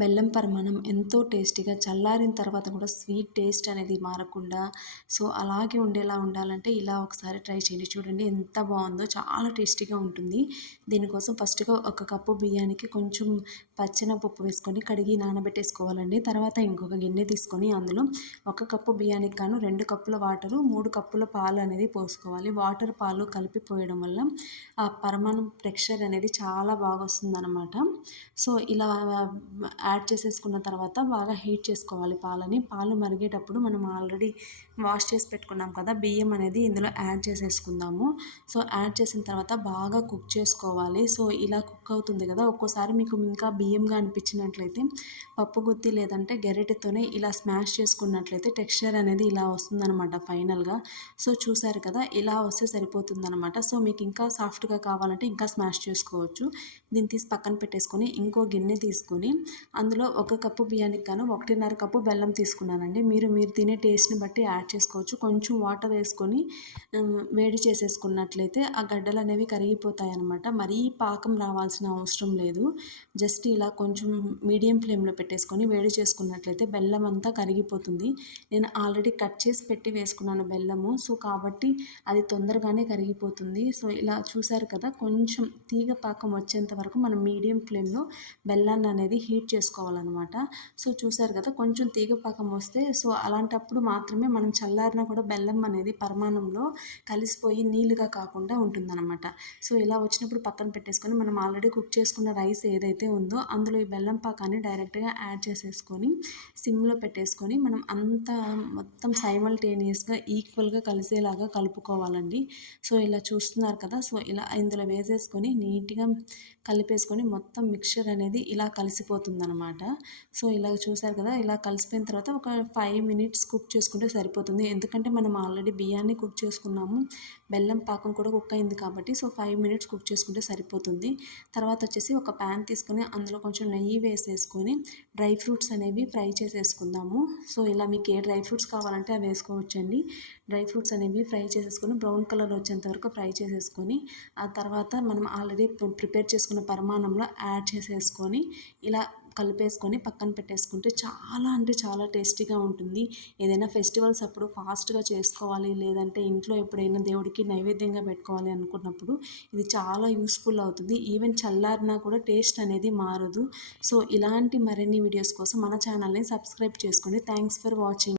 బెల్లం పరిమాణం ఎంతో టేస్టీగా చల్లారిన తర్వాత కూడా స్వీట్ టేస్ట్ అనేది మారకుండా సో అలాగే ఉండేలా ఉండాలంటే ఇలా ఒకసారి ట్రై చేయండి. చూడండి ఎంత బాగుందో, చాలా టేస్టీగా ఉంటుంది. దీనికోసం ఫస్ట్గా ఒక కప్పు బియ్యానికి కొంచెం పచ్చెనపప్పు వేసుకొని కడిగి నానబెట్టేసుకోవాలండి. తర్వాత ఇంకొక గిన్నె తీసుకొని అందులో ఒక కప్పు బియ్యానికి గాను 2 కప్పుల వాటరు 3 కప్పుల పాలు అనేది పోసుకోవాలి. వాటర్ పాలు కలిపి పోయడం వల్ల ఆ పరిమాణం టెక్స్చర్ అనేది చాలా బాగా వస్తుందన్నమాట. సో ఇలా యాడ్ చేసేసుకున్న తర్వాత బాగా హీట్ చేసుకోవాలి పాలని. పాలు మరిగేటప్పుడు మనం ఆల్రెడీ వాష్ చేసి పెట్టుకున్నాం కదా బియ్యం అనేది ఇందులో యాడ్ చేసేసుకుందాము. సో యాడ్ చేసిన తర్వాత బాగా కుక్ చేసుకోవాలి. సో ఇలా కుక్ అవుతుంది కదా, ఒక్కోసారి మీకు ఇంకా బియ్యంగా అనిపించినట్లయితే పప్పు గుత్తి లేదంటే గెరిటెతోనే ఇలా స్మాష్ చేసుకున్నట్లయితే టెక్స్చర్ అనేది ఇలా వస్తుందన్నమాట ఫైనల్గా. సో చూసారు కదా, ఇలా వస్తే సరిపోతుందన్నమాట. సో మీకు ఇంకా సాఫ్ట్గా కావాలంటే ఇంకా స్మాష్ చేసుకోవచ్చు. దీన్ని తీసి పక్కన పెట్టేసుకొని ఇంకో గిన్నె తీసుకొని అందులో ఒక కప్పు బియ్యానికి గాను 1.5 కప్పు బెల్లం తీసుకున్నానండి. మీరు తినే టేస్ట్ని బట్టి యాడ్ చేసుకోవచ్చు. కొంచెం వాటర్ వేసుకొని వేడి చేసేసుకున్నట్లయితే ఆ గడ్డలు అనేవి కరిగిపోతాయి అన్నమాట. మరీ పాకం రావాల్సిన అవసరం లేదు. జస్ట్ ఇలా కొంచెం మీడియం ఫ్లేమ్లో పెట్టేసుకొని వేడి చేసుకున్నట్లయితే బెల్లం అంతా కరిగిపోతుంది. నేను ఆల్రెడీ కట్ చేసి పెట్టి వేసుకున్నాను బెల్లము. సో కాబట్టి అది తొందరగానే కరిగిపోతుంది. సో ఇలా చూసారు కదా, కొంచెం తీగ పాకం వచ్చేంత వరకు మనం మీడియం ఫ్లేమ్లో బెల్లాన్ని అనేది హీట్ చేసుకోవాలన్నమాట. సో చూసారు కదా, కొంచెం తీగ పాకం వస్తే సో అలాంటప్పుడు మాత్రమే మనం చల్లారినా కూడా బెల్లం అనేది పరిమాణంలో కలిసిపోయి నీళ్ళుగా కాకుండా ఉంటుందన్నమాట. సో ఇలా వచ్చినప్పుడు పక్కన పెట్టేసుకొని మనం ఆల్రెడీ కుక్ చేసుకున్న రైస్ ఏదైతే ఉందో అందులో ఈ బెల్లం పాకాన్ని డైరెక్ట్గా యాడ్ చేసేసుకొని సిమ్లో పెట్టేసుకొని మనం అంతా మొత్తం సైమల్టేనియస్గా ఈక్వల్గా కలిసేలాగా కలుపుకోవాలండి. సో ఇలా చూస్తున్నారు కదా, సో ఇలా ఇందులో వేసేసుకొని నీట్గా కలిపేసుకొని మొత్తం మిక్చర్ అనేది ఇలా కలిసిపోతుందన్నమాట. సో ఇలా చూసారు కదా, ఇలా కలిసిపోయిన తర్వాత ఒక 5 మినిట్స్ కుక్ చేసుకుంటే సరిపోతుంది. ఎందుకంటే మనం ఆల్రెడీ బియ్యాన్ని కుక్ చేసుకున్నాము, బెల్లం పాకం కూడా కుక్ అయింది కాబట్టి సో 5 మినిట్స్ కుక్ చేసుకుంటే సరిపోతుంది. తర్వాత వచ్చేసి ఒక ప్యాన్ తీసుకొని అందులో కొంచెం నెయ్యి వేసేసుకొని డ్రై ఫ్రూట్స్ అనేవి ఫ్రై చేసేసుకుందాము. సో ఇలా మీకు ఏ డ్రై ఫ్రూట్స్ కావాలంటే అవి వేసుకోవచ్చండి. డ్రై ఫ్రూట్స్ అనేవి ఫ్రై చేసేసుకొని బ్రౌన్ కలర్ వచ్చేంత వరకు ఫ్రై చేసేసుకొని ఆ తర్వాత మనం ఆల్రెడీ ప్రిపేర్ చేసుకున్న పరిమాణంలో యాడ్ చేసేసుకొని ఇలా కలిపేసుకొని పక్కన పెట్టేసుకుంటే చాలా అంటే చాలా టేస్టీగా ఉంటుంది. ఏదైనా ఫెస్టివల్స్ అప్పుడు ఫాస్ట్గా చేసుకోవాలి, లేదంటే ఇంట్లో ఎప్పుడైనా దేవుడికి నైవేద్యంగా పెట్టుకోవాలి అనుకున్నప్పుడు ఇది చాలా యూస్ఫుల్ అవుతుంది. ఈవెన్ చల్లారినా కూడా టేస్ట్ అనేది మారదు. సో ఇలాంటి మరిన్ని వీడియోస్ కోసం మన ఛానల్ని సబ్స్క్రైబ్ చేసుకోండి. Thanks for watching.